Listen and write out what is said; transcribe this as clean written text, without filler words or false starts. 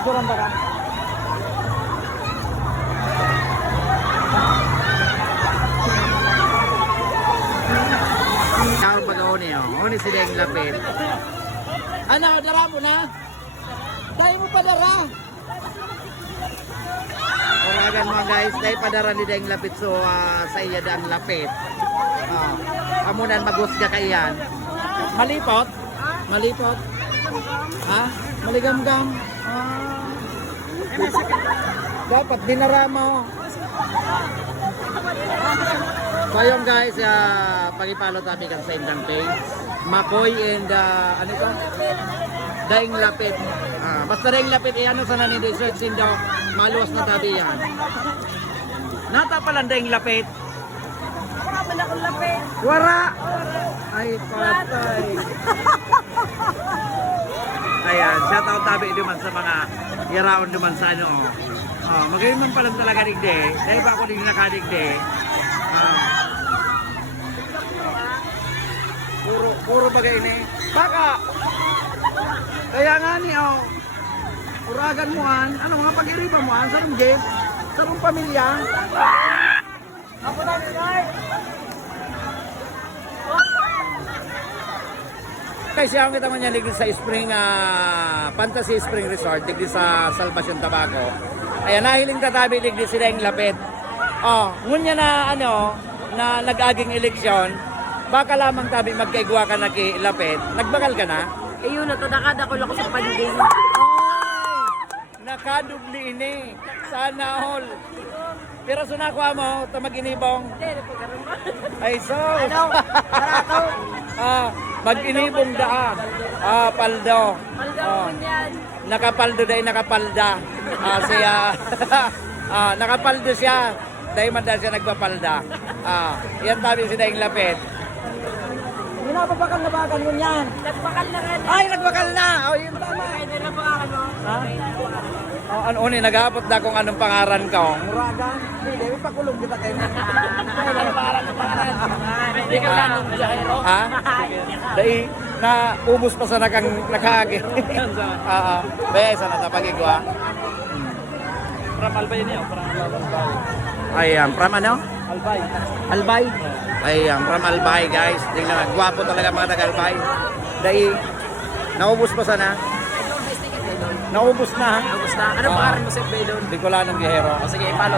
Picturean ba ka? Tawag pag-oni o. Oni sila yung lapit. Ano, dara mo na? Dahil mo pa dara. Oragan mo guys, dahil padara nila yung lapit so sa iya ang lapit. Amunan magusga ka iyan. Malipot? Malipot? Ha? Maligamgam? Dapat dinara mo. So yun guys, pag-ipalo tabi kan sa indang page. Makoy and ano ito? Daing lapit. Basta daing lapit, ano sana ni search in daw, maluwas na tabi yan. Nata pala daing lapit. Wala pala akong lapit. Wara! Ay, patay. Ayan, shout out tabi duman sa mga yaraon duman sa ano. Magayon man pala talaga digde. Dahil ba ako din nakadigde. Puro bagay ini. Baka! Kaya nga ni, uragan mo an. Ano nga pag-iriba mo an? Sarong gate? Sarong pamilya? Ako na nilay. Guys, yung kita man yan digdi sa Spring, Fantasy Spring Resort, digdi sa Salvacion, Tabaco. Ayan, nahiling tatabi digdi sila yung lapit. Ngunya na ano, na nag-aging eleksyon, baka lamang tabi magkaigwa ka na kay lapit, nagbakal ka na? Eh yun, natadakada ko lang ko sa panding. Nakadubli ini. Sana all. Pero sunakwa mo, mag-inibong. Ay, so. Ano? Barato? Mag-inibong daan. Paldo. Paldo mo yan. Nakapaldo dahil nakapalda. Siya. Nakapaldo siya. Dahil man siya nagpapalda. Yan tabi siya yung lapit. Ginapapakal na bakal mo yan. Nagbakal na rin. Ay, nagbakal na! Yun tama. Ay, nilabakal mo. Ha? Ano ni, nag-aapot na kung anong pangaran ko. Uragan. Hindi, pakulong kita kayo. Hindi ka ganun dyan. Ha? Dahil na ubos pa sa nakaagi. Baya isa na tapagigwa. From Albay niyo, from Albay. Ayan, from ano? Albay. Albay. Ayan, from Albay guys. Tingnan, gwapo talaga mga taga-Albay. Dahil naubos pa sana. Naubos na ha? Tapos na, ano pangalan mo sa Baylon? Bicolanong Gihero. Sige, follow